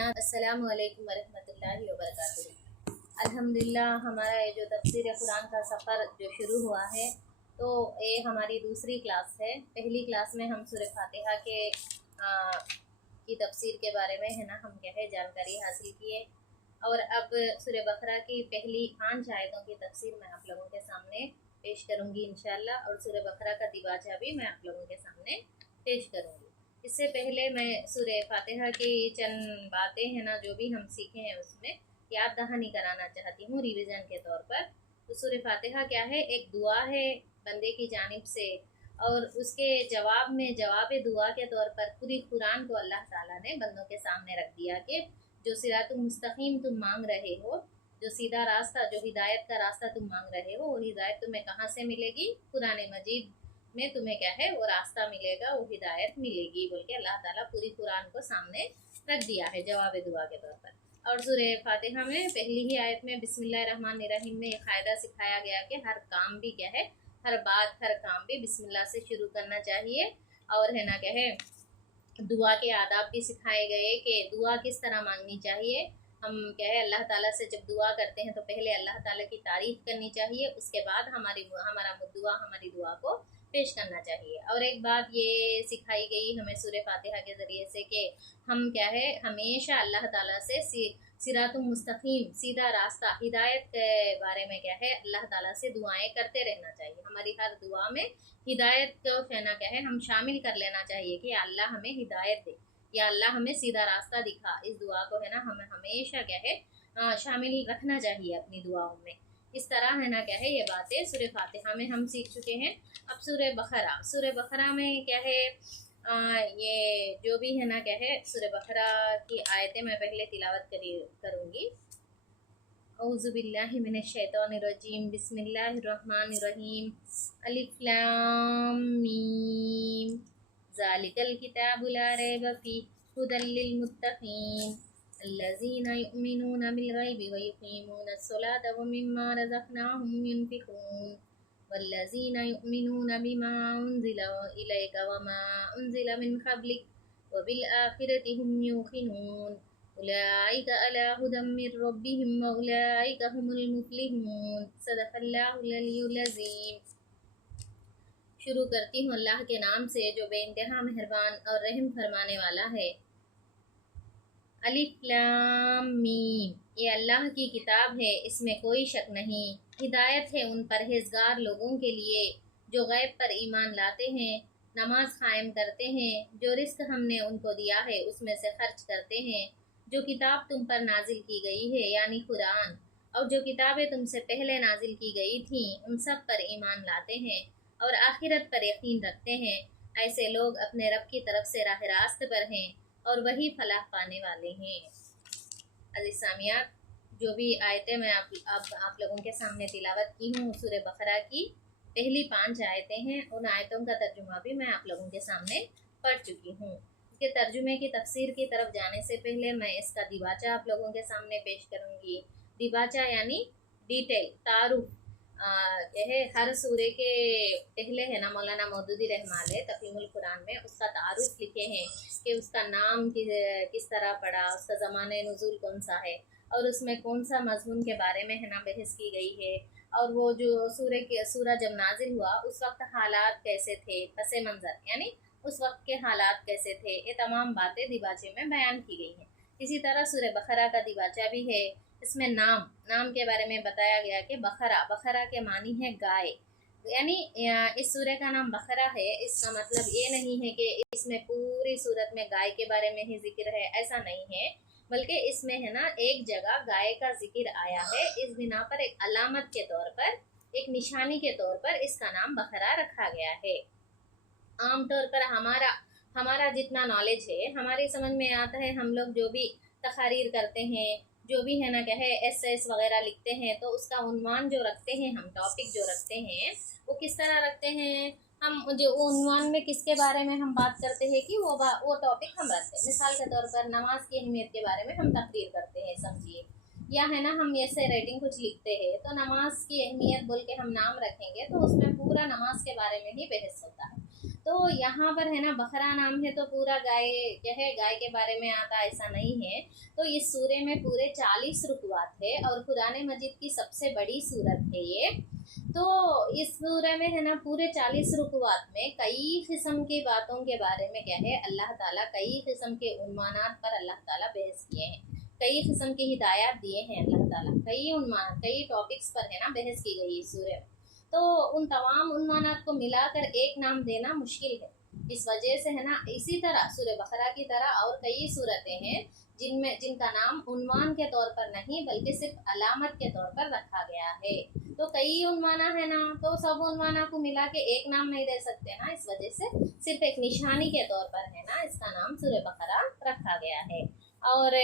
سامعین السلام علیکم ورحمۃ اللہ وبرکاتہ۔ الحمدللہ ہمارا یہ جو تفسیر قرآن کا سفر جو شروع ہوا ہے تو یہ ہماری دوسری کلاس ہے۔ پہلی کلاس میں ہم سورہ فاتحہ کی تفسیر کے بارے میں ہم جانکاری حاصل کیے، اور اب سورہ بقرہ کی پہلی 5 آیتوں کی تفسیر میں آپ لوگوں کے سامنے پیش کروں گی انشاءاللہ، اور سورہ بقرہ کا دیباچہ بھی میں آپ لوگوں کے سامنے پیش کروں گی۔ اس سے پہلے میں سورہ فاتحہ کی چند باتیں جو بھی ہم سیکھے ہیں اس میں یاد دہانی کرانا چاہتی ہوں ریویژن کے طور پر۔ تو سورہ فاتحہ کیا ہے؟ ایک دعا ہے بندے کی جانب سے، اور اس کے جواب میں جواب دعا کے طور پر پوری قرآن کو اللہ تعالیٰ نے بندوں کے سامنے رکھ دیا کہ جو صراط مستقیم تم مانگ رہے ہو، جو سیدھا راستہ، جو ہدایت کا راستہ تم مانگ رہے ہو، وہ ہدایت تمہیں کہاں سے ملے گی؟ قرآن مجید میں تمہیں کیا ہے؟ وہ راستہ ملے گا، وہ ہدایت ملے گی، بول کے اللہ تعالیٰ پوری قرآن کو سامنے رکھ دیا ہے جواب دعا کے طور پر۔ اور سورہ فاتحہ میں پہلی ہی آیت میں بسم اللہ الرحمن الرحیم میں یہ قاعدہ سکھایا گیا کہ ہر کام بھی کیا ہے؟ ہر بات، ہر کام بھی بسم اللہ سے شروع کرنا چاہیے، اور دعا کے آداب بھی سکھائے گئے کہ دعا کس طرح مانگنی چاہیے۔ ہم اللہ تعالیٰ سے جب دعا کرتے ہیں تو پہلے اللہ تعالیٰ کی تعریف کرنی چاہیے، اس کے بعد ہماری دعا کو پیش کرنا چاہیے۔ اور ایک بات یہ سکھائی گئی ہمیں سورہ فاتحہ کے ذریعے سے کہ ہم ہمیشہ اللہ تعالیٰ سے صراط مستقیم، سیدھا راستہ، ہدایت کے بارے میں اللہ تعالیٰ سے دعائیں کرتے رہنا چاہیے۔ ہماری ہر دعا میں ہدایت کو ہم شامل کر لینا چاہیے کہ یا اللہ ہمیں ہدایت دے، یا اللہ ہمیں سیدھا راستہ دکھا۔ اس دعا کو ہمیں ہمیشہ شامل رکھنا چاہیے اپنی دعاؤں میں۔ اس طرح یہ باتیں سورہ فاتحہ میں ہم سیکھ چکے ہیں۔ اب سورہ بقرہ میں یہ جو بھی سورہ بقرہ کی آیتیں میں پہلے تلاوت کروں گی۔ اعوذ باللہ من الشیطان الرجیم، بسم اللہ الرحمن الرحیم، الف لام میم، ذالک الکتاب لا ریب فیہ ھدی للمتقین الذین یؤمنون بالغیب ویقیمون الصلاة ومما رزقناہم ینفقون والذین یؤمنون بما انزل الیک وما انزل من قبلک وبالآخرۃ ہم یوقنون اولئک علی ھدی من ربہم واولئک ھم المفلحون۔ صدق اللہ العلی العظیم۔ شروع کرتی ہوں اللہ کے نام سے جو بے انتہا مہربان اور رحم فرمانے والا ہے۔ الف لام میم، یہ اللہ کی کتاب ہے، اس میں کوئی شک نہیں۔ ہدایت ہے ان پرہیزگار لوگوں کے لیے جو غیب پر ایمان لاتے ہیں، نماز قائم کرتے ہیں، جو رزق ہم نے ان کو دیا ہے اس میں سے خرچ کرتے ہیں، جو کتاب تم پر نازل کی گئی ہے یعنی قرآن، اور جو کتابیں تم سے پہلے نازل کی گئی تھیں ان سب پر ایمان لاتے ہیں، اور آخرت پر یقین رکھتے ہیں، ایسے لوگ اپنے رب کی طرف سے راہ راست پر ہیں اور وہی فلاح پانے والے ہیں۔ عزیز سامعین، جو بھی آیتیں میں آپ لوگوں کے سامنے تلاوت کی ہوں سورہ بقرہ کی پہلی 5 آیتیں ہیں، ان آیتوں کا ترجمہ بھی میں آپ لوگوں کے سامنے پڑھ چکی ہوں۔ اس کے ترجمے کی تفسیر کی طرف جانے سے پہلے میں اس کا دیباچہ آپ لوگوں کے سامنے پیش کروں گی۔ دیباچہ یعنی ڈیٹیل، تعارف۔ ہر سورے کے پہلے مولانا مودودی رحمہ اللہ تفہیم القرآن میں اس کا تعارف لکھے ہیں کہ اس کا نام کس طرح پڑا، اس کا زمانہ نزول کون سا ہے، اور اس میں کون سا مضمون کے بارے میں بحث کی گئی ہے، اور وہ جو سورہ جب نازل ہوا اس وقت حالات کیسے تھے، پس منظر یعنی اس وقت کے حالات کیسے تھے، یہ تمام باتیں دیباچے میں بیان کی گئی ہیں۔ اسی طرح سورہ بقرہ کا دیباچہ بھی ہے، اس میں نام کے بارے میں بتایا گیا کہ بقرہ کے معنی ہے گائے، یعنی اس سورہ کا نام بقرہ ہے، اس کا مطلب یہ نہیں ہے کہ اس میں پوری سورت میں گائے کے بارے میں ہی ذکر ہے، ایسا نہیں ہے، بلکہ اس میں ایک جگہ گائے کا ذکر آیا ہے، اس بنا پر ایک علامت کے طور پر، ایک نشانی کے طور پر اس کا نام بقرہ رکھا گیا ہے۔ عام طور پر ہمارا جتنا نالج ہے، ہماری سمجھ میں آتا ہے، ہم لوگ جو بھی تقاریر کرتے ہیں، جو بھی ایس وغیرہ لکھتے ہیں، تو اس کا عنوان جو رکھتے ہیں، ہم ٹاپک جو رکھتے ہیں وہ کس طرح رکھتے ہیں؟ ہم جو عنوان میں کس کے بارے میں ہم بات کرتے ہیں کہ وہ ٹاپک ہم رکھتے ہیں۔ مثال کے طور پر نماز کی اہمیت کے بارے میں ہم تقریر کرتے ہیں، سمجھیے، یا ہم ایسے رائٹنگ کچھ لکھتے ہیں تو نماز کی اہمیت بول کے ہم نام رکھیں گے تو اس میں پورا نماز کے بارے میں ہی بحث ہوتا ہے۔ तो यहाँ पर है ना बकरा नाम है तो पूरा गाय क्या है, गाय के बारे में आता, ऐसा नहीं है। तो इस सूरे में पूरे 40 रुकवात है और कुरान मजीद की सबसे बड़ी सूरत है ये। तो इस सूरे में है ना पूरे 40 रुकवात में कई किस्म की बातों के बारे में क्या है अल्लाह ताला कई किस्म के उन्मानात पर अल्लाह ताला बहस किए हैं, कई किस्म की हिदायत दिए हैं अल्लाह ताला, कई उन्मान कई टॉपिक्स पर है ना बहस की गई इस सूरे में। तो उन तमाम उन्मानात को मिलाकर एक नाम देना मुश्किल है। इस वजह से है ना इसी तरह सूरह बकरा की तरह और कई सूरतें हैं जिनका नाम उन्मान के तौर पर नहीं बल्कि सिर्फ अलामत के तौर पर रखा गया है। तो कई उन्माना है ना, तो सब उन्माना को मिला के एक नाम नहीं दे सकते ना, इस वजह से सिर्फ एक निशानी के तौर पर है ना इसका नाम सूरह बकरा रखा गया है। और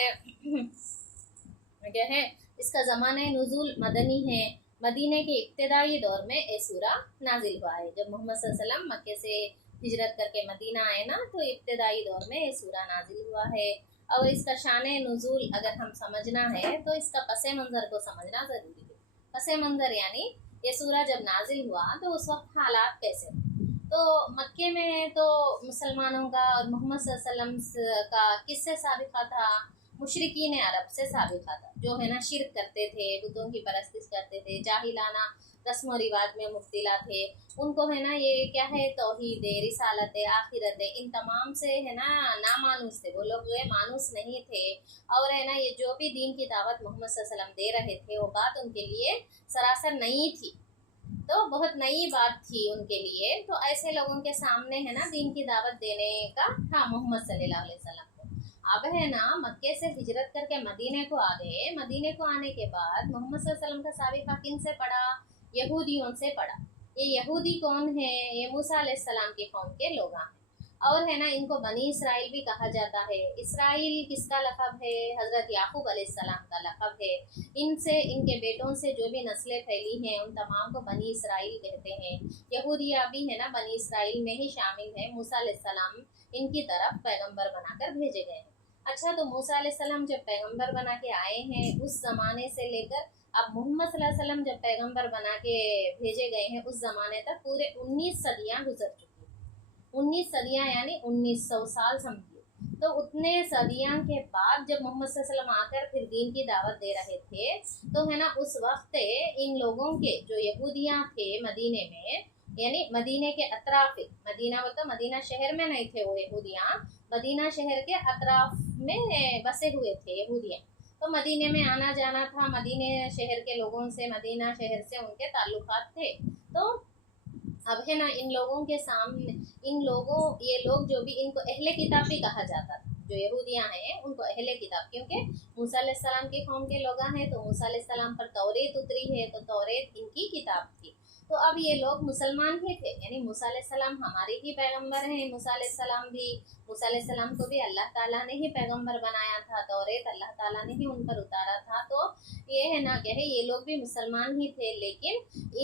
क्या है इसका ज़माने नुज़ूल मदनी है। मदीने के इब्तिदाई दौर में ये सूरा नाजिल हुआ है। जब मोहम्मद सल्लल्लाहु अलैहि वसल्लम मक्के से हिजरत करके मदीना आए ना, तो इब्तिदाई दौर में ये सूरा नाजिल हुआ है। और इसका शान नुज़ूल अगर हम समझना है तो इसका पस मंज़र को समझना ज़रूरी है। पस मंज़र यानी ये सूरा जब नाजिल हुआ तो उस वक्त हालात कैसे थे। तो मक्के में तो मुसलमानों का और मोहम्मद सल्लल्लाहु अलैहि वसल्लम का किससे साबिक़ा था, मुशरिकीन अरब से साबिक़ा था, जो है ना शिरक करते थे, बुतों की परस्तिश करते थे, जाहिलाना रस्म और रिवाज में मुब्तला थे। उनको है ना ये क्या है तौहीद, रिसालत, आखिरत, इन तमाम से है ना नामानूस थे, वो लोग ये मानूस नहीं थे। और है ना ये जो भी दीन की दावत मोहम्मद सल्लल्लाहु अलैहि वसल्लम दे रहे थे वो बात उनके लिए सरासर नई थी, तो बहुत नई बात थी उनके लिए। तो ऐसे लोगों के सामने है ना दीन की दावत देने का था मोहम्मद सल्लल्लाहु अलैहि वसल्लम को। अब है ना मक्के से हिजरत करके मदीने को आ गए। मदीने को आने के बाद मोहम्मद सल्लल्लाहु अलैहि वसल्लम का साबिक़ा किन से पड़ा, यहूदियों से पड़ा। ये यहूदी कौन है, ये मूसा अलैहिस्सलाम के कौम के लोग हैं। और है ना इनको बनी इसराइल भी कहा जाता है। इसराइल किसका लक़ब है, हज़रत याकूब अलैहिस्सलाम का लक़ब है। इनसे इनके बेटों से जो भी नस्लें फैली हैं उन तमाम को बनी इसराइल कहते हैं। यहूदिया भी है ना बनी इसराइल में ही शामिल है। मूसा अलैहिस्सलाम इनकी तरफ पैगंबर बनाकर भेजे गए हैं। अच्छा, तो मूसा अलैहिस्सलाम जब पैगंबर बना के आए हैं उस ज़माने से लेकर अब मोहम्मद सल्लल्लाहु अलैहि वसल्लम जब पैगंबर बना के भेजे गए हैं उस ज़माने तक पूरे 19 सदियाँ गुजर चुकी। 19 सदियाँ यानी 1900 साल समझिए। तो उतने सदियाँ के बाद जब मोहम्मद सल्लल्लाहु अलैहि वसल्लम आकर फिर दीन की दावत दे रहे थे, तो है ना उस वक्त इन लोगों के जो यहूदियाँ थे मदीने में, यानी मदीने के अतराफ, मदीना मतलब मदीना शहर में नहीं थे वो यहूदियाँ, मदीना शहर के अतराफ में बसे हुए थे यहूदियाँ। तो मदीने में आना जाना था, मदीने शहर के लोगों से, मदीना शहर से उनके ताल्लुकात थे। तो अब है ना इन लोगों के सामने ये लोग जो भी, इनको अहले किताब भी कहा जाता था। जो यहूदियाँ हैं उनको अहले किताब, क्योंकि मूसा अलैहिस्सलाम के कौम के लोग हैं, तो मूसा अलैहिस्सलाम पर तौरेत उतरी है, तो तौरेत इनकी किताब थी। तो अब ये लोग मुसलमान ही थे, यानी मूसा अलैहिस्सलाम हमारे ही पैगंबर हैं। मूसा अलैहिस्सलाम को भी अल्लाह ताला ने ही पैगंबर बनाया था, तौरेत अल्लाह ताला ने ही उन पर उतारा था। तो ये है ना क्या है ये लोग भी मुसलमान ही थे, लेकिन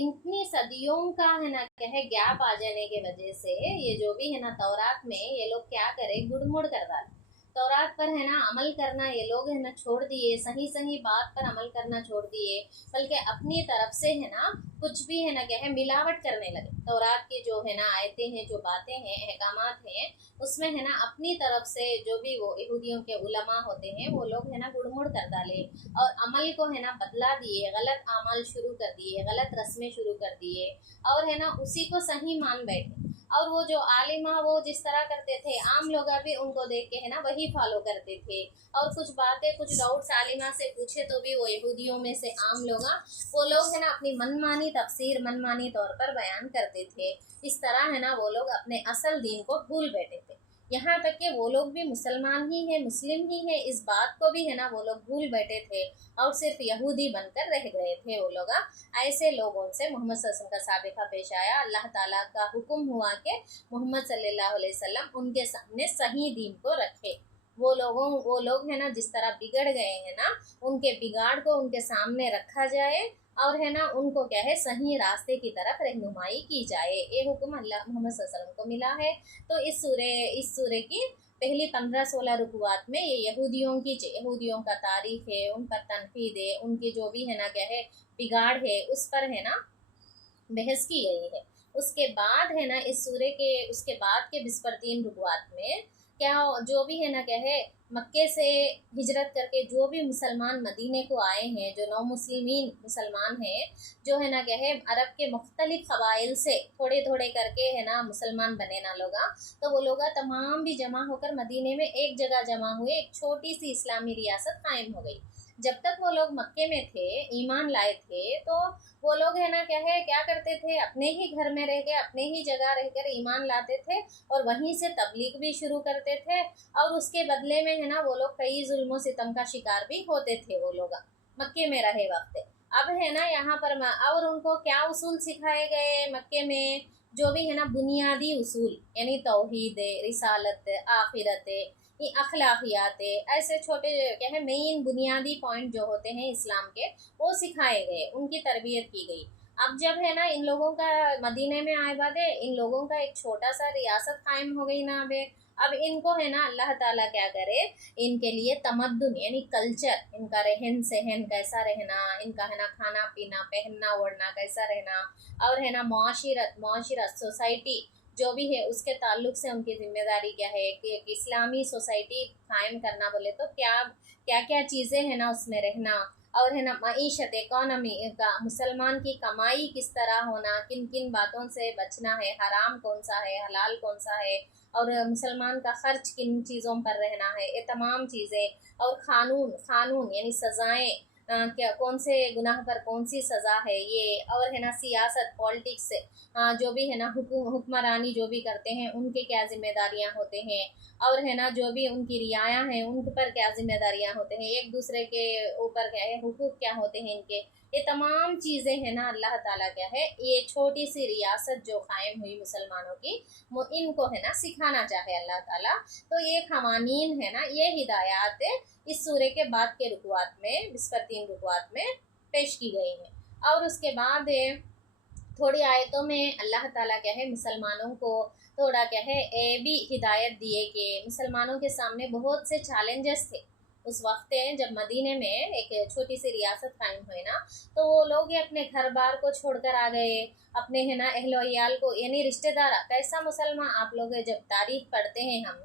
इतनी सदियों का है ना क्या है गैप आ जाने की वजह से ये जो भी है ना तौरात में ये लोग क्या करे, गुड़मुड़ कर डाले। तौरात पर है ना अमल करना ये लोग है ना छोड़ दिए, सही सही बात पर अमल करना छोड़ दिए, बल्कि अपनी तरफ से है ना कुछ भी है ना क्या है मिलावट करने लगे। तौरात की जो है ना आयतें हैं, जो बातें हैं, अहकामात हैं, उसमें है ना अपनी तरफ से जो भी वो यहूदियों के उलमा होते हैं वो लोग है ना गुड़मुड़ कर डाले और अमल को है ना बदला दिए, गलत अमल शुरू कर दिए, गलत रस्में शुरू कर दिए और है ना उसी को सही मान बैठे। और वो जो आलिमा वो जिस तरह करते थे, आम लोग भी उनको देख के है ना वही फॉलो करते थे। और कुछ बातें, कुछ डाउट्स आलिमा से पूछे तो भी वो यहूदियों में से आम लोग वो लोग है ना अपनी मनमानी तफसीर, मनमानी तौर पर बयान करते थे। इस तरह है ना वो लोग अपने असल दीन को भूल बैठे थे। यहाँ तक कि वो लोग भी मुसलमान ही है, मुस्लिम ही है, इस बात को भी है ना वो लोग भूल बैठे थे और सिर्फ यहूदी बनकर रह गए थे वो लोग। ऐसे लोगों से मोहम्मद सल्लल्लाहु अलैहि वसल्लम का साबिक़ा पेश आया। अल्लाह ताला का हुक्म हुआ कि मोहम्मद सल्लल्लाहु अलैहि वसल्लम उनके सामने सही दीन को रखे। वो लोग है ना जिस तरह बिगड़ गए हैं ना, उनके बिगाड़ को उनके सामने रखा जाए और है ना उनको क्या है सही रास्ते की तरफ रहनुमाई की जाए। ये हुक्म अल्लाह मोहम्मद सल्लल्लाहु अलैहि वसल्लम को मिला है। तो इस सूरे की पहली 15-16 रुकवात में ये यहूदियों का तारीख है, उन पर तनकीद है, उनकी जो भी है ना क्या है बिगाड़ है उस पर है ना बहस की गई है। اس کے بعد ہے نا اس سورے کے اس کے بعد کے 20 رکوعات میں کیا جو بھی ہے نا کیا ہے مکے سے ہجرت کر کے جو بھی مسلمان مدینے کو آئے ہیں، جو نو مسلمین مسلمان ہیں، جو ہے نا کیا ہے عرب کے مختلف قبائل سے تھوڑے تھوڑے کر کے ہے نا مسلمان بنے نا لوگا، تو وہ لوگا تمام بھی جمع ہو کر مدینے میں ایک جگہ جمع ہوئے، ایک چھوٹی سی اسلامی ریاست قائم ہو گئی۔ جب تک وہ لوگ مکے میں تھے، ایمان لائے تھے، تو وہ لوگ ہے نا کیا کرتے تھے، اپنے ہی گھر میں رہ کے اپنے ہی جگہ رہ کر ایمان لاتے تھے اور وہیں سے تبلیغ بھی شروع کرتے تھے، اور اس کے بدلے میں ہے نا وہ لوگ کئی ظلم و ستم کا شکار بھی ہوتے تھے وہ لوگ مکے میں رہے وقت۔ اب ہے نا یہاں پر اور ان کو کیا اصول سکھائے گئے مکے میں، جو بھی ہے نا بنیادی اصول، یعنی توحید، رسالت، آخرت، یہ اخلاقیات، ایسے چھوٹے کیا ہے مین بنیادی پوائنٹ جو ہوتے ہیں اسلام کے، وہ سکھائے گئے، ان کی تربیت کی گئی۔ اب جب ہے نا ان لوگوں کا مدینے میں آئے بعد ان لوگوں کا ایک چھوٹا سا ریاست قائم ہو گئی نا، اب ان کو ہے نا اللہ تعالیٰ کیا کرے، ان کے لیے تمدن یعنی کلچر، ان کا رہن سہن کیسا رہنا، ان کا ہے نا کھانا پینا، پہننا اوڑھنا کیسا رہنا، اور ہے نا معاشرت سوسائٹی جو بھی ہے اس کے تعلق سے ان کی ذمہ داری کیا ہے کہ ایک اسلامی سوسائٹی قائم کرنا بولے تو کیا چیزیں ہیں نا اس میں رہنا، اور ہے نا معیشت، اکانومی کا، مسلمان کی کمائی کس طرح ہونا، کن کن باتوں سے بچنا ہے، حرام کون سا ہے، حلال کون سا ہے، اور مسلمان کا خرچ کن چیزوں پر رہنا ہے، یہ تمام چیزیں، اور قانون یعنی سزائیں، کیا کون سے گناہ پر کون سی سزا ہے یہ، اور ہے نا سیاست، پالیٹکس، جو بھی ہے نا حکمرانی جو بھی کرتے ہیں ان کے کیا ذمہ داریاں ہوتے ہیں، اور ہے نا جو بھی ان کی رعایا ہیں ان پر کیا ذمہ داریاں ہوتے ہیں، ایک دوسرے کے اوپر کیا ہے حقوق کیا ہوتے ہیں ان کے، یہ تمام چیزیں ہیں نا اللہ تعالیٰ کیا ہے یہ چھوٹی سی ریاست جو قائم ہوئی مسلمانوں کی، وہ ان کو ہے نا سکھانا چاہے اللہ تعالیٰ۔ تو یہ قوانین ہے نا، یہ ہدایات اس سورے کے بعد کے رکوعات میں 20 رکوعات میں پیش کی گئی ہیں۔ اور اس کے بعد تھوڑی آیتوں میں اللہ تعالیٰ کیا ہے مسلمانوں کو تھوڑا کیا ہے بھی ہدایت دیے کہ مسلمانوں کے سامنے بہت سے چیلنجز تھے اس وقت جب مدینے میں ایک چھوٹی سی ریاست قائم ہوئی نا، تو وہ لوگ اپنے گھر بار کو چھوڑ کر آ گئے، اپنے ہے نا اہل و عیال کو، یعنی رشتہ دار، کیسا مسلمان آپ لوگ جب تاریخ پڑھتے ہیں ہم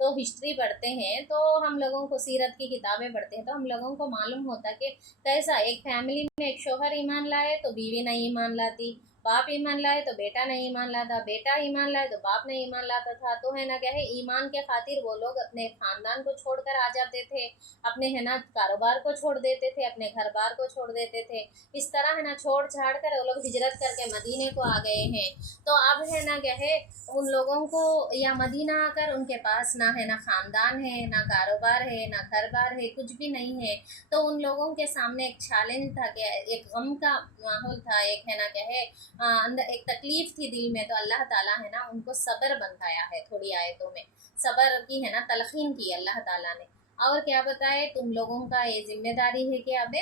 تو ہسٹری پڑھتے ہیں تو ہم لوگوں کو سیرت کی کتابیں پڑھتے ہیں تو ہم لوگوں کو معلوم ہوتا کہ کیسا ایک فیملی میں ایک شوہر ایمان لائے تو بیوی نہیں ایمان لاتی، باپ ایمان لائے تو بیٹا نہیں ایمان لاتا، بیٹا ایمان لائے تو باپ نہیں ایمان لاتا تھا، تو ہے نا کیا ہے ایمان کے خاطر وہ لوگ اپنے خاندان کو چھوڑ کر آ جاتے تھے، اپنے ہے نا کاروبار کو چھوڑ دیتے تھے، اپنے گھر بار کو چھوڑ دیتے تھے، اس طرح ہے نا چھوڑ چھاڑ کر وہ لوگ ہجرت کر کے مدینے کو آ گئے ہیں۔ تو اب ہے نا کیا ہے ان لوگوں کو یا مدینہ آ کر ان کے پاس نہ ہے نا خاندان ہے، نہ کاروبار ہے، نہ گھر بار ہے، کچھ بھی نہیں ہے، تو ان لوگوں کے سامنے ایک چیلنج تھا کہ ایک غم کا ماحول تھا، ایک ہے نا کیا ہے اندر ایک تکلیف تھی دل میں، تو اللہ تعالیٰ ہے نا ان کو صبر بندھایا ہے، تھوڑی آیتوں میں صبر کی ہے نا تلقین کی اللہ تعالیٰ نے، اور کیا بتائے تم لوگوں کا یہ ذمہ داری ہے کہ اب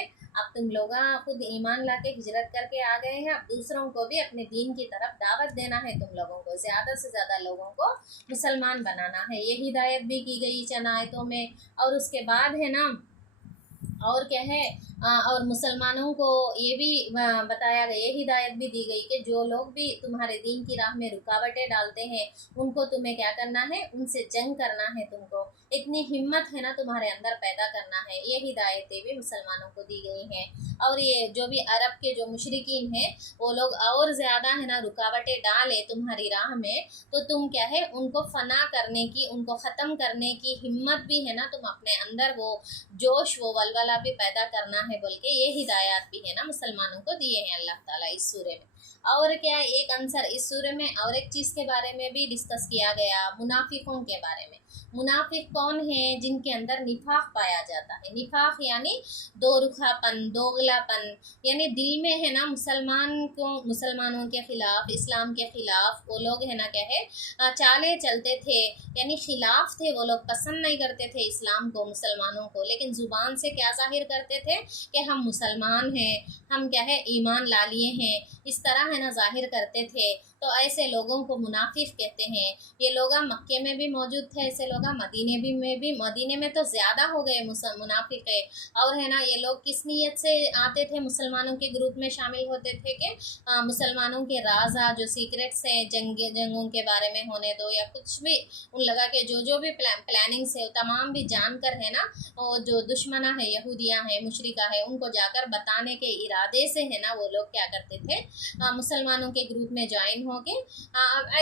تم لوگ خود ایمان لا کے ہجرت کر کے آ گئے ہیں، اب دوسروں کو بھی اپنے دین کی طرف دعوت دینا ہے، تم لوگوں کو زیادہ سے زیادہ لوگوں کو مسلمان بنانا ہے، یہ ہدایت بھی کی گئی چند آیتوں میں۔ اور اس کے بعد ہے نا اور کیا ہے اور مسلمانوں کو یہ بھی بتایا گیا، یہ ہدایت بھی دی گئی کہ جو لوگ بھی تمہارے دین کی راہ میں رکاوٹیں ڈالتے ہیں ان کو تمہیں کیا کرنا ہے، ان سے جنگ کرنا ہے، تم کو اتنی ہمت ہے نا تمہارے اندر پیدا کرنا ہے، یہ ہدایتیں بھی مسلمانوں کو دی گئی ہیں۔ اور یہ جو بھی عرب کے جو مشرکین ہیں وہ لوگ اور زیادہ ہے نا رکاوٹیں ڈالے تمہاری راہ میں، تو تم کیا ہے ان کو فنا کرنے کی، ان کو ختم کرنے کی ہمت بھی ہے نا تم اپنے اندر وہ جوش وہ ولولہ بھی پیدا کرنا ہے، بول کے یہ ہدایات بھی ہے نا مسلمانوں کو دیے ہیں اللہ تعالیٰ اس سورے میں۔ اور کیا ایک عنصر اس سورے میں اور ایک چیز کے بارے میں بھی ڈسکس کیا گیا، منافقوں کے بارے میں۔ منافق کون ہیں؟ جن کے اندر نفاق پایا جاتا ہے، نفاق یعنی دو رخا پن، دوغلا پن، یعنی دل میں ہے نا مسلمانوں کے خلاف، اسلام کے خلاف وہ لوگ ہے نا کیا ہے چالے چلتے تھے، یعنی خلاف تھے، وہ لوگ پسند نہیں کرتے تھے اسلام کو، مسلمانوں کو، لیکن زبان سے کیا ظاہر کرتے تھے کہ ہم مسلمان ہیں، ہم کیا ہے ایمان لا لیے ہیں، اس طرح ہے نا ظاہر کرتے تھے، تو ایسے لوگوں کو منافق کہتے ہیں۔ یہ لوگ مکے میں بھی موجود تھے ایسے لوگ، होगा। मदीने में तो ज़्यादा हो गए मुनाफिक, और है ना ये लोग किस नीयत से आते थे, मुसलमानों के ग्रुप में शामिल होते थे कि मुसलमानों के राज़ा जो सीक्रेट्स हैं जंगों के बारे में होने दो या कुछ भी, उन लगा के जो भी प्लानिंग्स है तमाम भी जानकर है ना, और जो दुश्मना है, यहूदियाँ हैं, मुशरिका है, उनको जाकर बताने के इरादे से है ना वो लोग क्या करते थे, मुसलमानों के ग्रुप में ज्वाइन हो के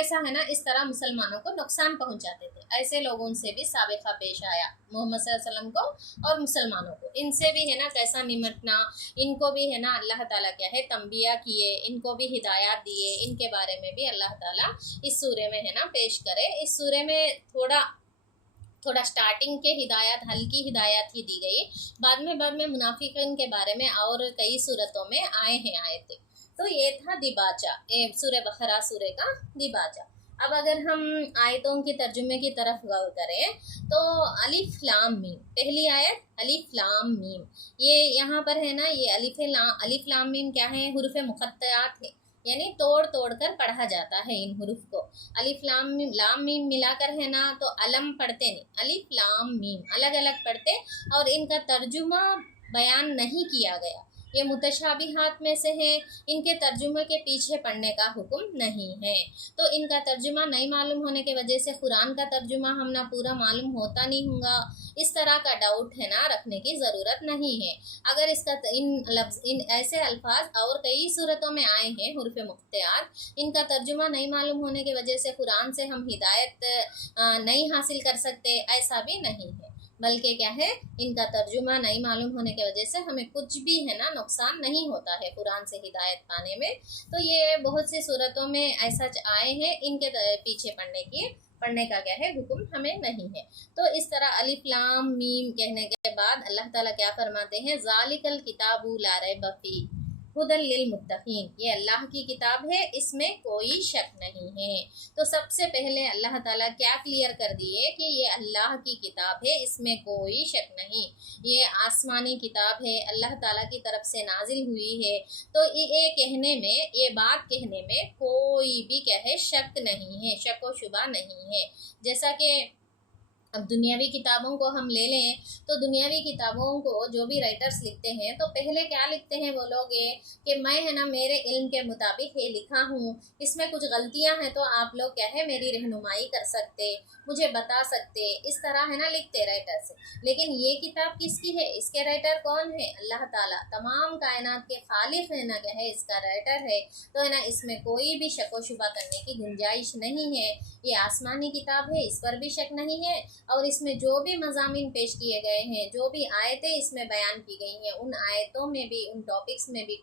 ऐसा है ना, इस तरह मुसलमानों को नुकसान पहुंचाते थे। ऐसे लोगों से भी साबिक़ा पेश आया मोहम्मद सल्लल्लाहु अलैहि वसल्लम को और मुसलमानों को। इनसे भी है ना कैसा निमटना, इनको भी है ना अल्लाह ताला क्या है तंबिया किए, इनको भी हिदायत दिए, इनके बारे में भी अल्लाह ताला इस सूरे में है ना पेश करे। इस सूरे में थोड़ा स्टार्टिंग के हिदायत, हल्की हिदायत ही दी गई, बाद में मुनाफिकीन के बारे में और कई सूरतों में आए थे। तो ये था दिबाचा, सूरह बकरा सूरे का दिबाचा। अब अगर हम आयतों के तर्जुमे की तरफ गौर करें तो अलिफ लाम मीम, पहली आयत अलिफ लाम मीम, ये यहाँ पर है ना, ये अलिफ लाम मीम क्या है, हुरूफ मुक़त्तआत है, यानी तोड़ कर पढ़ा जाता है इन हुरूफ को। अलिफ लाम मीम मिलाकर है ना तो अलम पढ़ते नहीं, अलिफ लाम मीम अलग अलग पढ़ते, और इनका तर्जुमा बयान नहीं किया गया। ये मुतशाबिहात में से हैं, इनके तर्जुमे के पीछे पढ़ने का हुक्म नहीं है। तो इनका तर्जुमा नहीं मालूम होने की वजह से कुरान का तर्जुमा हम ना पूरा मालूम होता नहीं होगा, इस तरह का डाउट है ना रखने की ज़रूरत नहीं है। अगर इसका इन ऐसे अल्फाज और कई सूरतों में आए हैं हुरूफ मुक़त्तआत, इनका तर्जुमा नहीं मालूम होने की वजह से कुरान से हम हिदायत नहीं हासिल कर सकते, ऐसा भी नहीं है, बल्कि क्या है, इनका तर्जुमा नहीं मालूम होने की वजह से हमें कुछ भी है ना नुकसान नहीं होता है कुरान से हिदायत पाने में। तो ये बहुत सी सूरतों में ऐसा आए हैं, इनके पीछे पढ़ने का क्या है हुक्म हमें नहीं है। तो इस तरह अलिफ लाम मीम कहने के बाद अल्लाह ताला क्या फरमाते हैं, ज़ालिकल किताबु ला रैब फीह हुदल लिल मुत्तकीन, ये अल्लाह की किताब है, इसमें कोई शक नहीं है। तो सबसे पहले अल्लाह ताला क्या क्लियर कर दिए कि ये अल्लाह की किताब है, इसमें कोई शक नहीं, ये आसमानी किताब है, अल्लाह ताला की तरफ से नाजिल हुई है। तो ये बात कहने में कोई भी क्या है शक नहीं है, शक व शुबा नहीं है। जैसा कि अब दुनियावी किताबों को हम ले लें तो दुनियावी किताबों को जो भी राइटर्स लिखते हैं तो पहले क्या लिखते हैं वो लोग, ये कि मैं है ना मेरे इल्म के मुताबिक ये लिखा हूँ, इसमें कुछ गलतियाँ हैं तो आप लोग क्या है मेरी रहनुमाई कर सकते, मुझे बता सकते, इस तरह है ना लिखते राइटर्स। लेकिन ये किताब किसकी है, इसके राइटर कौन है, अल्लाह ताला, तमाम कायनात के खालिक है ना क्या है इसका राइटर है। तो है ना इसमें कोई भी शक व शुबा करने की गुंजाइश नहीं है। ये आसमानी किताब है, इस पर भी शक नहीं है, और इसमें जो भी मज़ामीन पेश किए गए हैं, जो भी आयतें इसमें बयान की गई हैं, उन आयतों में भी, उन टॉपिक्स में भी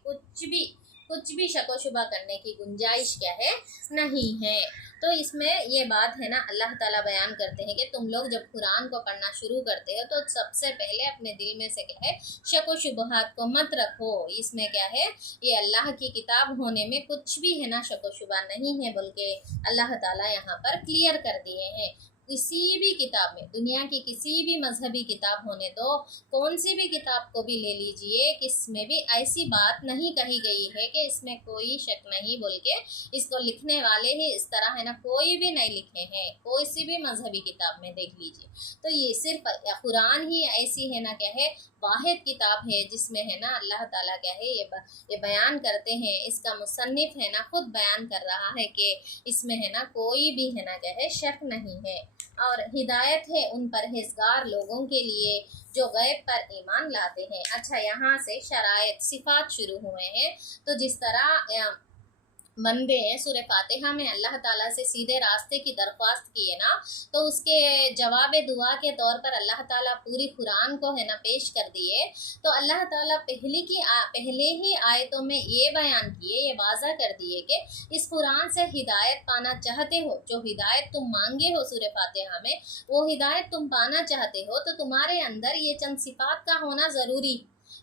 कुछ भी शक व शुबा करने की गुंजाइश क्या है नहीं है। तो इसमें ये बात है ना अल्लाह ताला बयान करते हैं कि तुम लोग जब कुरान को पढ़ना शुरू करते हो तो सबसे पहले अपने दिल में से क्या है शक व शुबहात को मत रखो। इसमें क्या है, ये अल्लाह की किताब होने में कुछ भी है ना शक व शुबा नहीं है, बल्कि अल्लाह ताला यहाँ पर क्लियर कर दिए हैं। किसी भी किताब में, दुनिया की किसी भी मजहबी किताब होने दो, कौन सी भी किताब को भी ले लीजिए, किसमें भी ऐसी बात नहीं कही गई है कि इसमें कोई शक नहीं, बोल के इसको लिखने वाले ही इस तरह है ना कोई भी नहीं लिखे हैं। कोई सी भी मजहबी किताब में देख लीजिए, तो ये सिर्फ कुरान ही ऐसी है ना क्या है वाहिद किताब है जिसमें है ना अल्लाह ताला क्या है ये बयान करते हैं, इसका मुसन्निफ है ना खुद बयान कर रहा है कि इसमें है ना कोई भी है ना क्या है शक नहीं है, और हिदायत है उन परहेजगार लोगों के लिए जो गैब पर ईमान लाते हैं। अच्छा, यहाँ से शरायत सिफात शुरू हुए हैं। तो जिस तरह बंदे हैं सूरह फातिहा में अल्लाह ताला से सीधे रास्ते की दरख्वास्त की है ना, तो उसके जवाब दुआ के तौर पर अल्लाह ताला पूरी कुरान को है ना पेश कर दिए। तो अल्लाह ताला पहले ही आयतों में ये बयान किए, ये वाज़ा कर दिए कि इस कुरान से हिदायत पाना चाहते हो, जो हिदायत तुम मांगे हो सूरह फातिहा में, वो हिदायत तुम पाना चाहते हो तो तुम्हारे अंदर ये चंद सिफात का होना ज़रूरी।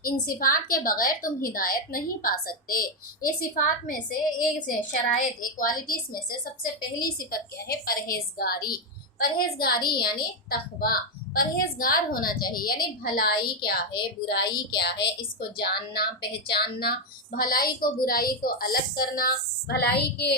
इन सिफात के बगैर तुम हिदायत नहीं पा सकते। ये सिफात में से एक शरायत, एक क्वालिटीज़ में से सबसे पहली सिफत क्या है, परहेजगारी। परहेजगारी यानी तक़वा, परहेजगार होना चाहिए, यानी भलाई क्या है बुराई क्या है इसको जानना, पहचानना, भलाई को बुराई को अलग करना, भलाई के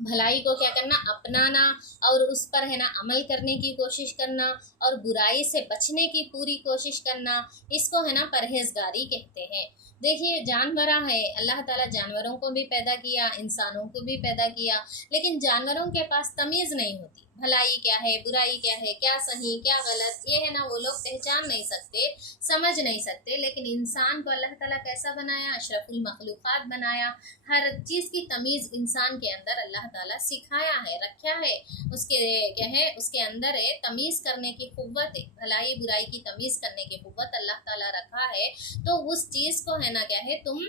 भलाई को क्या करना, अपनाना और उस पर है ना अमल करने की कोशिश करना और बुराई से बचने की पूरी कोशिश करना, इसको है ना परहेजगारी कहते हैं। देखिए जानवर है, अल्लाह ताला जानवरों को भी पैदा किया, इंसानों को भी पैदा किया, लेकिन जानवरों के पास तमीज़ नहीं होती, भलाई क्या है बुराई क्या है, क्या सही क्या गलत, ये है ना वो लोग पहचान नहीं सकते, समझ नहीं सकते। लेकिन इंसान को अल्लाह ताला कैसा बनाया, अशरफुल मखलूक़ात बनाया, हर चीज़ की तमीज़ इंसान के अंदर अल्लाह ताला सिखाया है, रखा है, उसके क्या है उसके अंदर है तमीज़ करने की क़ुव्वत है, भलाई बुराई की तमीज़ करने की क़ुव्वत अल्लाह ताला रखा है। तो उस चीज़ को है ना क्या है, तुम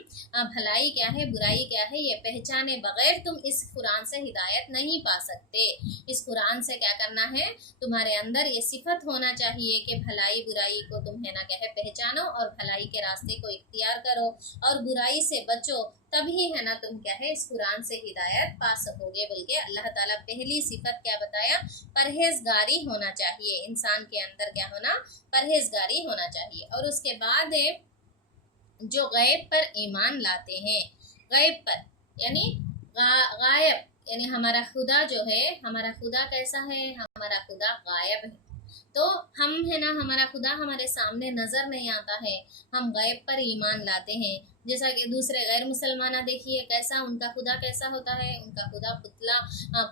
भलाई क्या है बुराई क्या है ये पहचाने बगैर तुम इस कुरान से हिदायत नहीं पा सकते। इस कुरान से क्या करना है, तुम्हारे अंदर ये सिफत होना चाहिए कि भलाई बुराई को तुम है ना क्या है पहचानो और भलाई के रास्ते को इख्तियार करो और बुराई से बचो, तभी है ना तुम क्या है इस कुरान से हिदायत पा सकोगे। बल्कि अल्लाह ताला पहली सिफत क्या बताया, परहेजगारी होना चाहिए, इंसान के अंदर क्या होना, परहेजगारी होना चाहिए। और उसके बाद है जो गैब पर ईमान लाते हैं, गैब पर यानी गायब, यानी हमारा खुदा जो है, हमारा खुदा कैसा है, हमारा खुदा गायब है। तो हम है ना, हमारा खुदा हमारे सामने नज़र नहीं आता है, हम गैब पर ईमान लाते हैं। जैसा कि दूसरे गैर मुसलमाना देखिए कैसा उनका खुदा कैसा होता है, उनका खुदा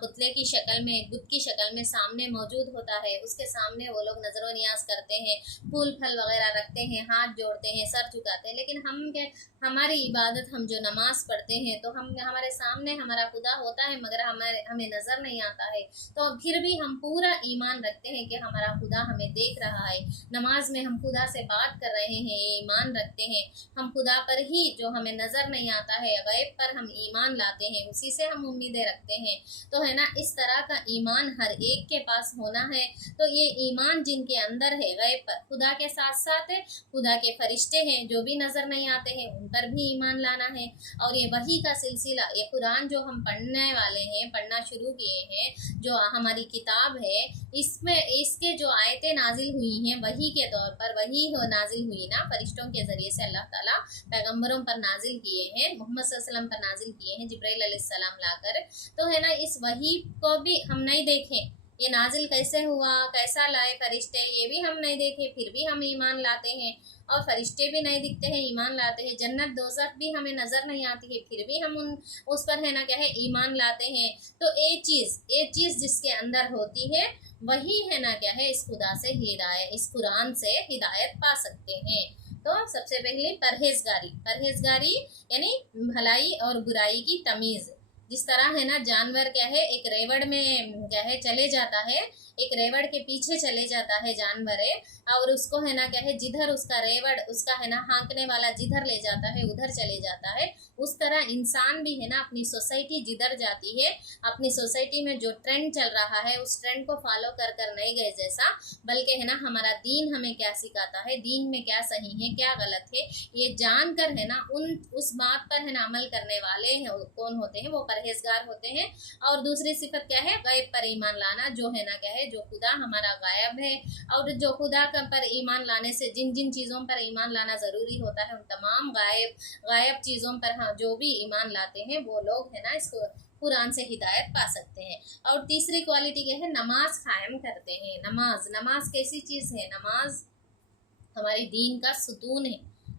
पुतले की शक्ल में, बुत की शक्ल में सामने मौजूद होता है, उसके सामने वो लोग नज़र नियाज करते हैं, फूल फल वगैरह रखते हैं, हाथ जोड़ते हैं, सर झुकाते हैं। लेकिन हम क्या, हमारी इबादत, हम जो नमाज पढ़ते हैं तो हम हमारे सामने हमारा खुदा होता है मगर हमें नज़र नहीं आता है, तो फिर भी हम पूरा ईमान रखते हैं कि हमारा खुदा हमें देख रहा है। नमाज में हम खुदा से बात कर रहे हैं, ईमान रखते हैं, हम खुदा पर ही जो हमें नज़र नहीं आता है, गैब पर हम ईमान लाते हैं, उसी से हम उम्मीदें रखते हैं। तो है ना इस तरह का ईमान हर एक के पास होना है। तो ये ईमान जिनके अंदर है गैब पर, खुदा के साथ साथ खुदा के फरिश्ते हैं जो भी नज़र नहीं आते हैं उन पर भी ईमान लाना है। और ये वही का सिलसिला, ये कुरान जो हम पढ़ने वाले हैं, पढ़ना शुरू किए हैं, जो हमारी किताब है, इसमें इसके जो आयतें नाजिल हुई हैं वही के तौर पर, वही नाजिल हुई ना फरिश्तों के ज़रिए से अल्लाह ताला पैगंबरों पर नाजिल किए हैं, मोहम्मद सल्लल्लाहु अलैहि वसल्लम पर नाजिल किए हैं जिब्राइल अलैहिस्सलाम लाकर। तो है ना इस वही को भी हम नहीं देखें, ये नाजिल कैसे हुआ, कैसा लाए फरिश्ते, ये भी हम नहीं देखे, फिर भी हम ईमान लाते हैं। और फरिश्ते भी नहीं दिखते हैं, ईमान लाते हैं। जन्नत दोज़ख भी हमें नज़र नहीं आती है, फिर भी हम उस पर है ना क्या है ईमान लाते हैं। तो एक चीज़ जिसके अंदर होती है वही है ना क्या है इस खुदा से हिदायत, इस कुरान से हिदायत पा सकते हैं। तो सबसे पहले परहेजगारी यानी भलाई और बुराई की तमीज़। जिस तरह है ना जानवर क्या है एक रेवड़ में क्या है चले जाता है, एक रेवड़ के पीछे चले जाता है जानवर है, और उसको है ना क्या है जिधर उसका रेवड़, उसका है ना हाँकने वाला जिधर ले जाता है उधर चले जाता है। उस तरह इंसान भी है ना अपनी सोसाइटी जिधर जाती है, अपनी सोसाइटी में जो ट्रेंड चल रहा है उस ट्रेंड को फॉलो कर कर नहीं गए जैसा, बल्कि है ना हमारा दीन हमें क्या सिखाता है, दीन में क्या सही है क्या गलत है, ये जान कर है ना उस बात पर है ना अमल करने वाले हैं कौन होते हैं, वो परहेजगार होते हैं। और दूसरी सिफत क्या है, गैब पर ईमान लाना, जो है ना क्या है जो खुदा हमारा गायब है, और जो खुदा पर ईमान लाने से जिन जिन चीज़ों पर ईमान लाना ज़रूरी होता है उन तमाम गायब चीज़ों पर हाँ जो भी ईमान लाते हैं वो लोग है ना इसको कुरान से हिदायत पा सकते हैं। और तीसरी क्वालिटी क्या है, नमाज कायम करते हैं। नमाज कैसी चीज़ है, नमाज हमारी दीन का सुतून है,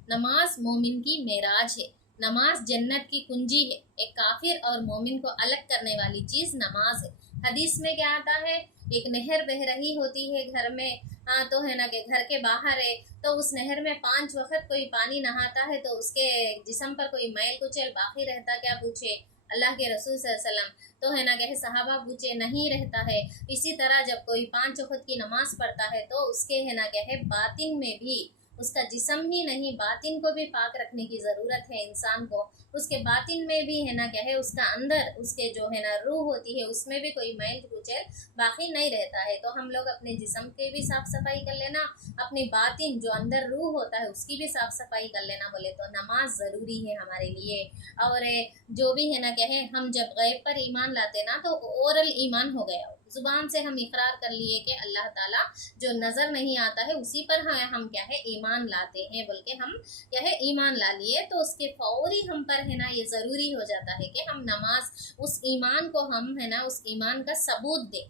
नमाज मोमिन की मेराज है, नमाज जन्नत की कुंजी है। एक काफिर और मोमिन को अलग करने वाली चीज़ नमाज है। हदीस में क्या आता है, एक नहर बह रही होती है घर में, हाँ तो है ना कि घर के बाहर है, तो उस नहर में 5 वक्त कोई पानी नहाता है तो उसके जिस्म पर कोई मैल कुचैल बाकी रहता क्या पूछे अल्लाह के रसूल सल्लल्लाहु अलैहि वसल्लम, तो है ना कि सहाबा पूछे नहीं रहता है। इसी तरह जब कोई 5 वक्त की नमाज पढ़ता है तो उसके है ना क्या है बातिन में भी, उसका जिस्म ही नहीं बातिन को भी पाक रखने की ज़रूरत है इंसान को, उसके बातिन में भी है ना क्या है उसका अंदर उसके जो है ना रूह होती है उसमें भी कोई मैल कुचैल बाकी नहीं रहता है। तो हम लोग अपने जिस्म की भी साफ़ सफाई कर लेना, अपनी बातिन जो अंदर रूह होता है उसकी भी साफ़ सफाई कर लेना, बोले तो नमाज ज़रूरी है हमारे लिए। और जो भी है ना क्या है हम जब गैब पर ईमान लाते ना तो ओरल ईमान हो गया, ज़ुबान से हम इकरार कर लिए कि अल्लाह ताला जो नज़र नहीं आता है उसी पर हम क्या है ईमान लाते हैं, बल्कि हम क्या है ईमान ला लिए, तो उसके फौरी हम पर है ना ये ज़रूरी हो जाता है कि हम नमाज, उस ईमान को हम है ना उस ईमान का सबूत दें।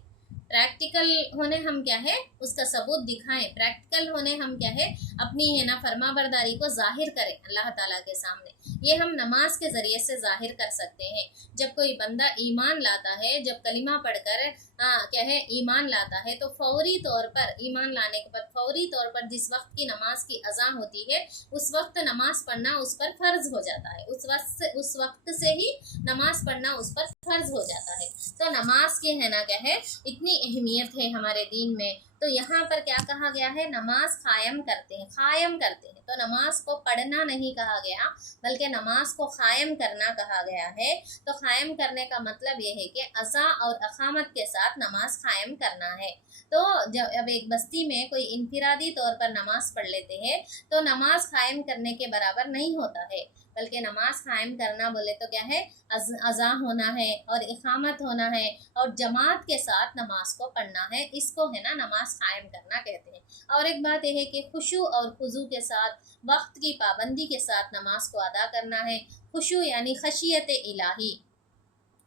प्रैक्टिकल होने हम क्या है उसका सबूत दिखाएं, प्रैक्टिकल होने हम क्या है अपनी है ना फरमाबरदारी को जाहिर करें अल्लाह ताला के सामने। ये हम नमाज के ज़रिए से जाहिर कर सकते हैं। जब कोई बंदा ईमान लाता है, जब कलिमा पढ़कर क्या है ईमान लाता है, तो फौरी तौर पर ईमान लाने के बाद फौरी तौर पर जिस वक्त की नमाज की अज़ा होती है उस वक्त नमाज पढ़ना उस पर फ़र्ज हो जाता है, उस वक्त से ही नमाज पढ़ना उस पर फ़र्ज हो जाता है। तो नमाज की है ना क्या है इतनी अहमियत है हमारे दीन में। तो यहाँ पर क्या कहा गया है, नमाज कायम करते हैं, कायम करते हैं। तो नमाज को पढ़ना नहीं कहा गया, बल्कि नमाज को कायम करना कहा गया है। तो कायम करने का मतलब ये है कि अज़ा और अक़ामत के साथ नमाज कायम करना है। तो जब अब एक बस्ती में कोई इनफिरादी तौर पर नमाज पढ़ लेते हैं तो नमाज कायम करने के बराबर नहीं होता है, बल्कि नमाज कायम करना बोले तो क्या है अज़ा होना है और इक़ामत होना है और जमात के साथ नमाज को पढ़ना है, इसको है ना नमाज कायम करना कहते हैं। और एक बात यह है कि खुशू और खुजू के साथ, वक्त की पाबंदी के साथ नमाज को अदा करना है। खुशू यानी खशियत इलाही,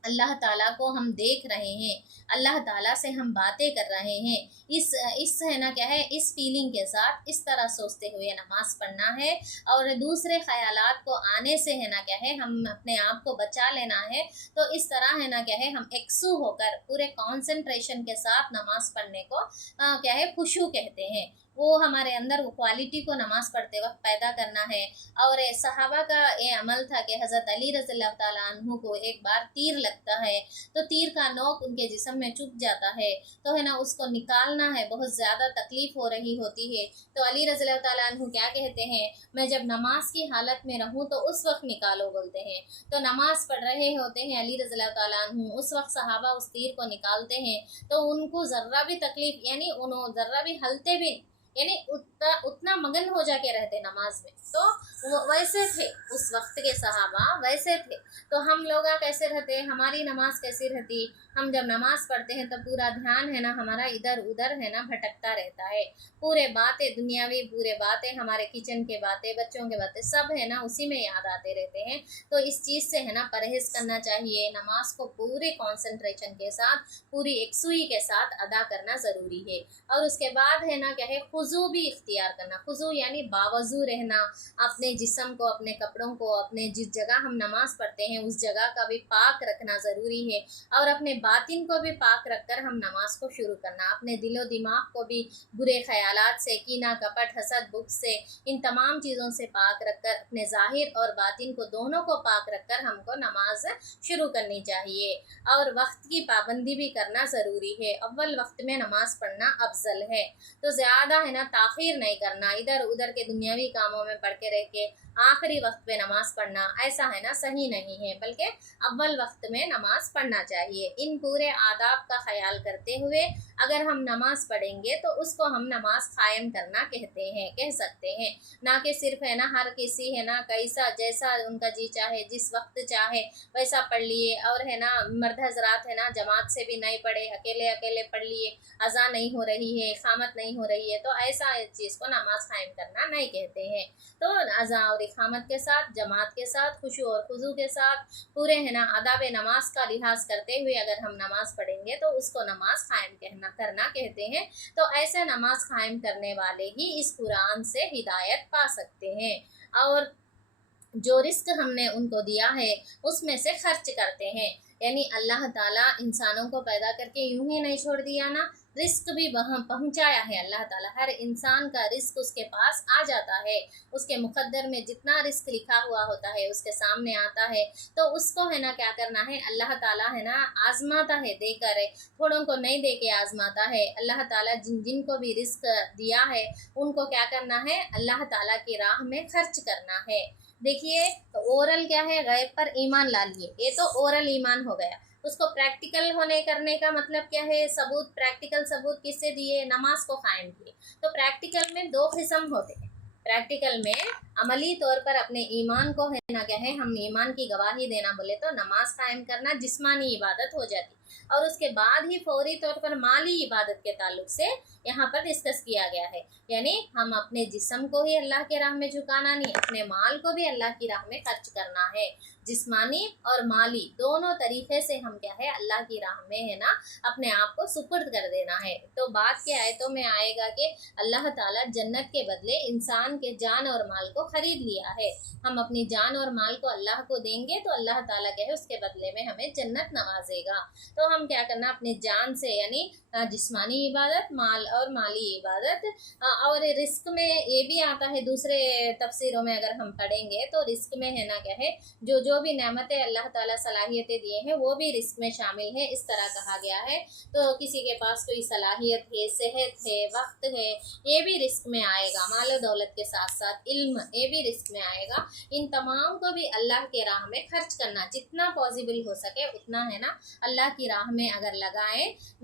अल्लाह ताला को हम देख रहे हैं, अल्लाह ताला से हम बातें कर रहे हैं, इस है ना क्या है इस फीलिंग के साथ इस तरह सोचते हुए नमाज पढ़ना है। और दूसरे ख़यालात को आने से है ना क्या है हम अपने आप को बचा लेना है। तो इस तरह है ना क्या है हम एकसू होकर पूरे कंसंट्रेशन के साथ नमाज पढ़ने को क्या है खुशू कहते हैं। वो हमारे अंदर वो क्वालिटी को नमाज पढ़ते वक्त पैदा करना है। और सहाबा का ये अमल था कि हज़रत अली रज़ियल्लाहु ताला अन्हु को एक बार तीर लगता है, तो तीर का नोक उनके जिस्म में चुभ जाता है, तो है ना उसको निकालना है, बहुत ज़्यादा तकलीफ़ हो रही होती है। तो अली रज़ियल्लाहु ताला अन्हु क्या कहते हैं, मैं जब नमाज की हालत में रहूँ तो उस वक्त निकालो बोलते हैं। तो नमाज पढ़ रहे होते हैं अली रज़ियल्लाहु ताला अन्हु, उस वक्त सहाबा उस तीर को निकालते हैं तो उनको ज़र्रा भी तकलीफ़, यानी उन्होंने ज़र्रा भी हलते भी, यानी उतना मगन हो जाके रहते नमाज में। तो वो वैसे थे उस वक्त के सहाबा, वैसे थे। तो हम लोग कैसे रहते, हमारी नमाज कैसी रहती, हम जब नमाज पढ़ते हैं तो पूरा ध्यान है ना हमारा इधर उधर है ना भटकता रहता है, पूरे बातें दुनियावी, पूरे बातें हमारे किचन के बातें, बच्चों के बातें सब है ना उसी में याद आते रहते हैं। तो इस चीज़ से है ना परहेज़ करना चाहिए। नमाज को पूरे कॉन्सेंट्रेशन के साथ, पूरी एकसुई के साथ अदा करना ज़रूरी है। और उसके बाद है ना क्या है खुजू भी इख्तियार करना। खुजू यानी बावजू रहना, अपने जिस्म को, अपने कपड़ों को, अपने जिस जगह हम नमाज पढ़ते हैं उस जगह का भी पाक रखना ज़रूरी है। और अपने बातिन को भी पाक रखकर हम नमाज को शुरू करना, अपने दिलो दिमाग को भी बुरे ख़यालात से, कीना कपट हसद बुग़्ज़ से, इन तमाम चीज़ों से पाक रखकर, अपने ज़ाहिर और बातिन को दोनों को पाक रखकर हमको नमाज शुरू करनी चाहिए। और वक्त की पाबंदी भी करना ज़रूरी है, अव्वल वक्त में नमाज पढ़ना अफजल है। तो ज़्यादा है ना ताख़ीर नहीं करना, इधर उधर के दुनियावी कामों में पढ़ के रह के आखिरी वक्त पे नमाज पढ़ना, ऐसा है ना सही नहीं है, बल्कि अव्वल वक्त में नमाज पढ़ना चाहिए। इन पूरे आदाब का ख्याल करते हुए अगर हम नमाज पढ़ेंगे तो उसको हम नमाज कायम करना कहते हैं, कह सकते हैं। ना कि सिर्फ है ना हर किसी है ना कैसा जैसा उनका जी चाहे, जिस वक्त चाहे वैसा पढ़ लिए, और है ना मर्द हजरात है ना जमात से भी नहीं पढ़े, अकेले अकेले पढ़ लिए, अज़ा नहीं हो रही है, इक़ामत नहीं हो रही है, तो ऐसा इस चीज़ को नमाज कायम करना नहीं कहते हैं। तो अज़ा और इक़ामत के साथ, जमात के साथ, खुशू और खुजू के साथ, पूरे है ना आदाब नमाज का लिहाज करते हुए अगर हम नमाज पढ़ेंगे तो उसको नमाज कायम करना कहते हैं। तो ऐसे नमाज कायम करने वाले ही इस कुरान से हिदायत पा सकते हैं। और जो रिस्क हमने उनको दिया है उसमें से खर्च करते हैं, यानी अल्लाह ताला इंसानों को पैदा करके यूं ही नहीं छोड़ दिया ना, रिस्क भी वहाँ पहुँचाया है अल्लाह ताला। हर इंसान का रिस्क उसके पास आ जाता है, उसके मुक़द्दर में जितना रिस्क लिखा हुआ होता है उसके सामने आता है। तो उसको है ना क्या करना है, अल्लाह ताला है ना आजमाता है, देकर है, थोड़ों को नहीं दे के आजमाता है। अल्लाह ताला जिनको भी रिस्क दिया है उनको क्या करना है, अल्लाह ताला की राह में खर्च करना है। देखिए तो ओरल क्या है, गैब पर ईमान ला लिए, ये तो ओरल ईमान हो गया। उसको प्रैक्टिकल होने करने का मतलब क्या है, सबूत, प्रैक्टिकल सबूत किससे दिए, नमाज को कायम किए। तो प्रैक्टिकल में दो किस्म होते हैं। प्रैक्टिकल में अमली तौर पर अपने ईमान को है ना क्या है, हम ईमान की गवाही देना बोले तो नमाज कायम करना जिस्मानी इबादत हो जाती, और उसके बाद ही फौरी तौर पर माली इबादत के ताल्लुक से यहाँ पर डिस्कस किया गया है। यानी हम अपने जिस्म को ही अल्लाह के राह में झुकाना नहीं, अपने माल को भी अल्लाह की राह में खर्च करना है। जिस्मानी और माली दोनों तरीके से हम क्या है अल्लाह की राह में है ना अपने आप को सुपुर्द कर देना है। तो बात के आयतों में आएगा कि अल्लाह ताला जन्नत के बदले इंसान के जान और माल को खरीद लिया है। हम अपनी जान और माल को अल्लाह को देंगे तो अल्लाह ताला क्या है उसके बदले में हमें जन्नत नवाजेगा। तो हम क्या करना, अपने जान से यानी जिस्मानी इबादत, माल और माली इबादत, और रिस्क में ये भी आता है दूसरे तफसीरों में अगर हम पढ़ेंगे तो रिस्क में है ना क्या है जो भी नेमतें अल्लाह ताला सलाहियतें दिए हैं वो भी रिस्क में शामिल है, इस तरह कहा गया है। तो किसी के पास कोई सलाहियत है, सेहत है, वक्त है, ये भी रिस्क में आएगा। माल दौलत के साथ साथ इल्म, ये भी रिस्क में आएगा। इन तमाम को भी अल्लाह के राह में खर्च करना, जितना पॉसिबल हो सके उतना है ना अल्लाह की राह में अगर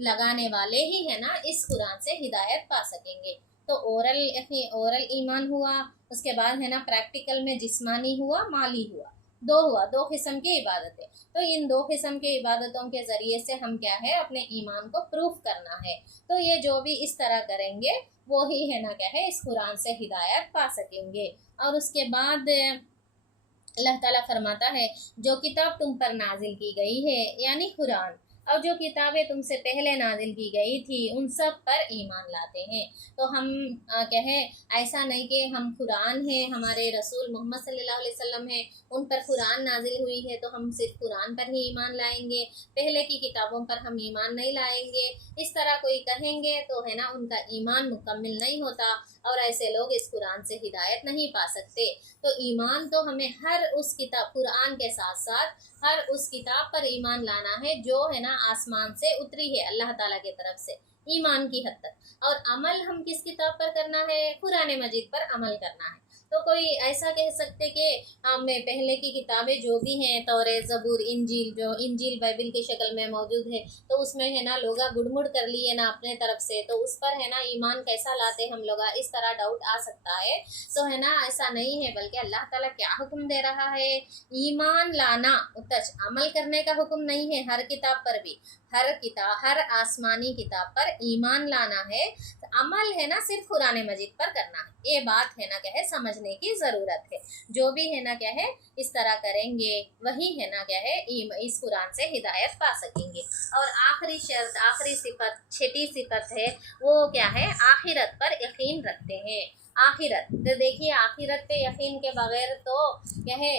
लगाने वाले ही है ना इस कुरान से हिदायत पा सकेंगे। तो ओरल ईमान हुआ, उसके बाद है ना प्रैक्टिकल में जिस्मानी हुआ, माली हुआ, दो किस्म की इबादतें। तो इन दो किस्म की इबादतों के ज़रिए से हम क्या है अपने ईमान को प्रूफ करना है। तो ये जो भी इस तरह करेंगे वो ही है ना क्या है इस कुरान से हिदायत पा सकेंगे। और उसके बाद अल्लाह ताला फरमाता है जो किताब तुम पर नाजिल की गई है यानी कुरान, और जो किताबें तुमसे पहले नाजिल की गई थी उन सब पर ईमान लाते हैं। तो हम कहें ऐसा नहीं कि हम कुरान है, हमारे रसूल मोहम्मद सल्लल्लाहु अलैहि वसल्लम है, उन पर कुरान नाजिल हुई है तो हम सिर्फ कुरान पर ही ईमान लाएंगे, पहले की किताबों पर हम ईमान नहीं लाएंगे। इस तरह कोई कहेंगे तो है ना उनका ईमान मुकम्मिल नहीं होता, और ऐसे लोग इस कुरान से हिदायत नहीं पा सकते। तो ईमान तो हमें हर उस किताब कुरान के साथ साथ हर उस किताब पर ईमान लाना है जो है ना आसमान से उतरी है अल्लाह ताला की तरफ से, ईमान की हद तक। और अमल हम किस किताब पर करना है, कुरान मजीद पर अमल करना है। तो कोई ऐसा कह सकते कि हमें पहले की किताबें जो भी हैं तौरेत, ज़बूर, इंजील, जो इंजील बाइबल की शक्ल में मौजूद है तो उसमें है ना लोग गुड़मुड़ कर लिए ना अपने तरफ से, तो उस पर है ना ईमान कैसा लाते हम लोग, इस तरह डाउट आ सकता है। तो है ना ऐसा नहीं है, बल्कि अल्लाह ताला क्या हुक्म दे रहा है, ईमान लाना, अमल करने का हुक्म नहीं है। हर किताब पर भी, हर आसमानी किताब पर ईमान लाना है, अमल है ना सिर्फ कुरान मजीद पर करना है। ये बात है ना क्या है समझने की ज़रूरत है। जो भी है ना क्या है इस तरह करेंगे वही है ना क्या है इस कुरान से हिदायत पा सकेंगे। और आखिरी शर्त, आखिरी सिफत, छठी सिफत है वो क्या है, आखिरत पर यकीन रखते हैं। आखिरत, तो देखिए आखिरत पे यकीन के बगैर तो क्या है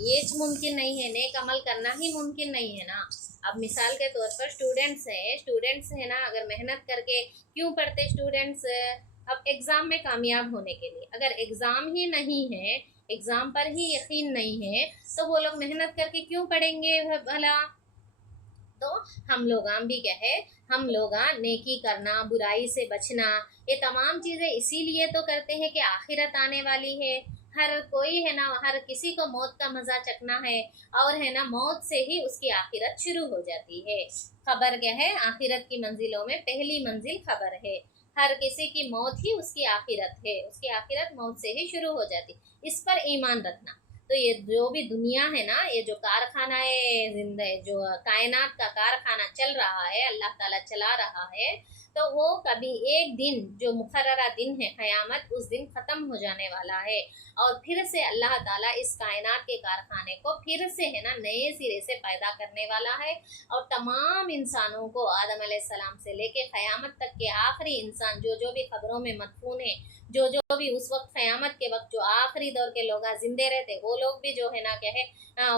ये मुमकिन नहीं है, नेक अमल करना ही मुमकिन नहीं है ना। अब मिसाल के तौर पर स्टूडेंट्स है ना अगर मेहनत करके, क्यों पढ़ते स्टूडेंट्स, अब एग्ज़ाम में कामयाब होने के लिए। अगर एग्ज़ाम ही नहीं है, एग्ज़ाम पर ही यकीन नहीं है तो वो लोग मेहनत करके क्यों पढ़ेंगे भला। तो हम लोग भी क्या है, हम लोग नेकी करना, बुराई से बचना, ये तमाम चीज़ें इसीलिए तो करते हैं कि आखिरत आने वाली है। हर कोई है ना, हर किसी को मौत का मज़ा चखना है, और है ना मौत से ही उसकी आखिरत शुरू हो जाती है। खबर क्या है, आखिरत की मंजिलों में पहली मंजिल खबर है। हर किसी की मौत ही उसकी आखिरत है, उसकी आखिरत मौत से ही शुरू हो जाती। इस पर ईमान रखना। तो ये जो भी दुनिया है ना, ये जो कारखाना है जिंदगी, जो कायनात का कारखाना चल रहा है, अल्लाह ताला चला रहा है, तो वो कभी एक दिन, जो मुकर्ररा दिन है क़यामत, उस दिन ख़त्म हो जाने वाला है। और फिर से अल्लाह ताला इस कायनात के कारखाने को फिर से है ना नए सिरे से पैदा करने वाला है, और तमाम इंसानों को आदम अलैहिस्सलाम से लेके क़यामत तक के आखिरी इंसान जो भी खबरों में मदफून है, जो भी उस वक्त क़यामत के वक्त जो आखिरी दौर के लोग जिंदे रहते, वो लोग भी जो है ना क्या है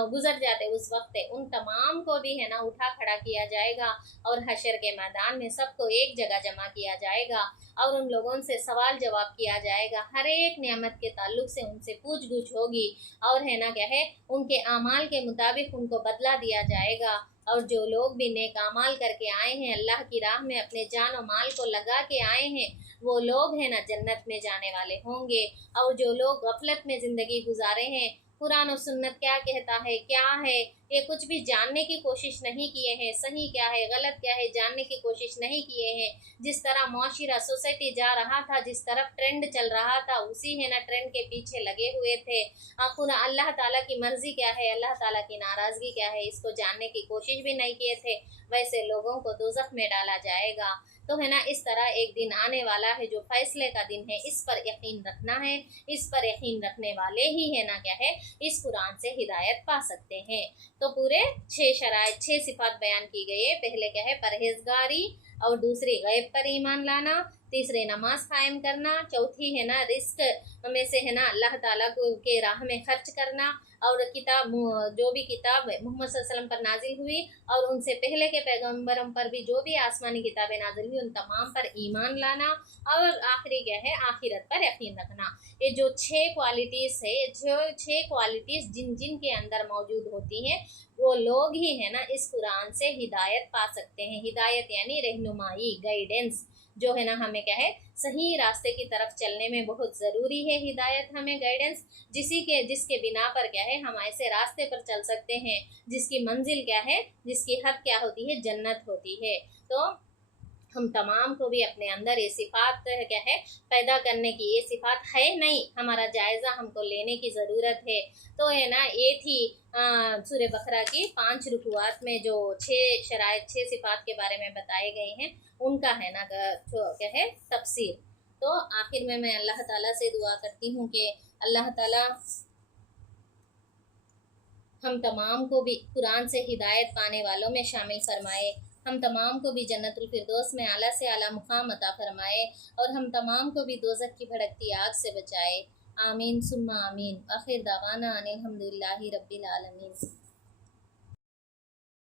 गुजर जाते उस वक्त है, उन तमाम को भी है ना उठा खड़ा किया जाएगा, और हशर के मैदान में सबको एक जगह जमा किया जाएगा, और उन लोगों से सवाल जवाब किया जाएगा। हर एक नेमत के ताल्लुक से उनसे पूछ गुछ होगी, और है ना क्या है उनके आमाल के मुताबिक उनको बदला दिया जाएगा। और जो लोग भी नेक आमाल करके आए हैं, अल्लाह की राह में अपने जान और माल को लगा के आए हैं, वो लोग है ना जन्नत में जाने वाले होंगे। और जो लोग गफलत में ज़िंदगी गुजारे हैं कुरान और सुन्नत क्या कहता है, क्या है, ये कुछ भी जानने की कोशिश नहीं किए हैं। सही क्या है, गलत क्या है, जानने की कोशिश नहीं किए हैं। जिस तरह मुआशिरा, सोसाइटी जा रहा था, जिस तरफ ट्रेंड चल रहा था, उसी है ना ट्रेंड के पीछे लगे हुए थे। खुद अल्लाह ताला की मर्जी क्या है, अल्लाह ताला की नाराज़गी क्या है, इसको जानने की कोशिश भी नहीं किए थे। वैसे लोगों को दोज़ख में डाला जाएगा। तो है ना, इस तरह एक दिन आने वाला है जो फैसले का दिन है, इस पर यकीन रखना है। इस पर यकीन रखने वाले ही है ना क्या है, इस कुरान से हिदायत पा सकते हैं। तो पूरे 6 शराइत, 6 सिफात बयान की गई है। पहले क्या है, परहेजगारी, और दूसरी गैब पर ईमान लाना, तीसरे नमाज कायम करना, चौथी है ना रिस्क में से है ना अल्लाह ताला को के राह में खर्च करना, और किताब, जो भी किताब मोहम्मद सल्लल्लाहु अलैहि वसल्लम पर नाजिल हुई और उनसे पहले के पैगंबरों पर भी जो भी आसमानी किताबें नाजिल हुई, उन तमाम पर ईमान लाना, और आखिरी क्या है, आखिरत पर यकीन रखना। ये जो 6 क्वालिटीज़ है, जो 6 क्वालिटीज़ जिन जिन के अंदर मौजूद होती हैं, वो लोग ही है ना इस कुरान से हिदायत पा सकते हैं। हिदायत यानी रहनुमाई, गाइडेंस, जो है ना हमें क्या है, सही रास्ते की तरफ चलने में बहुत ज़रूरी है। हिदायत हमें, गाइडेंस, जिसके बिना पर क्या है हम ऐसे रास्ते पर चल सकते हैं जिसकी मंजिल क्या है, जिसकी हद क्या होती है, जन्नत होती है। तो हम तमाम को भी अपने अंदर ये सिफात क्या है पैदा करने की, ये सिफात है नहीं, हमारा जायज़ा हमको लेने की ज़रूरत है। तो है ना, ये थी सूरह बकरा की 5 रुकुआत में जो 6 शराइत, 6 सिफात के बारे में बताए गए हैं, उनका है ना क्या है तफसीर। तो आखिर में मैं अल्लाह ताला से दुआ करती हूँ कि अल्लाह ताला हम तमाम को भी कुरान से हिदायत पाने वालों में शामिल फरमाए। हम तमाम को भी जन्नतुल फिरदौस में आला से आला मुकाम अता फरमाए, और हम तमाम को भी दोज़ख की भड़कती आग से बचाए। आमीन सुम्मा आमीन। आखिर दावाना अनिल हम्दुलिल्लाहि रब्बिल आलमीन।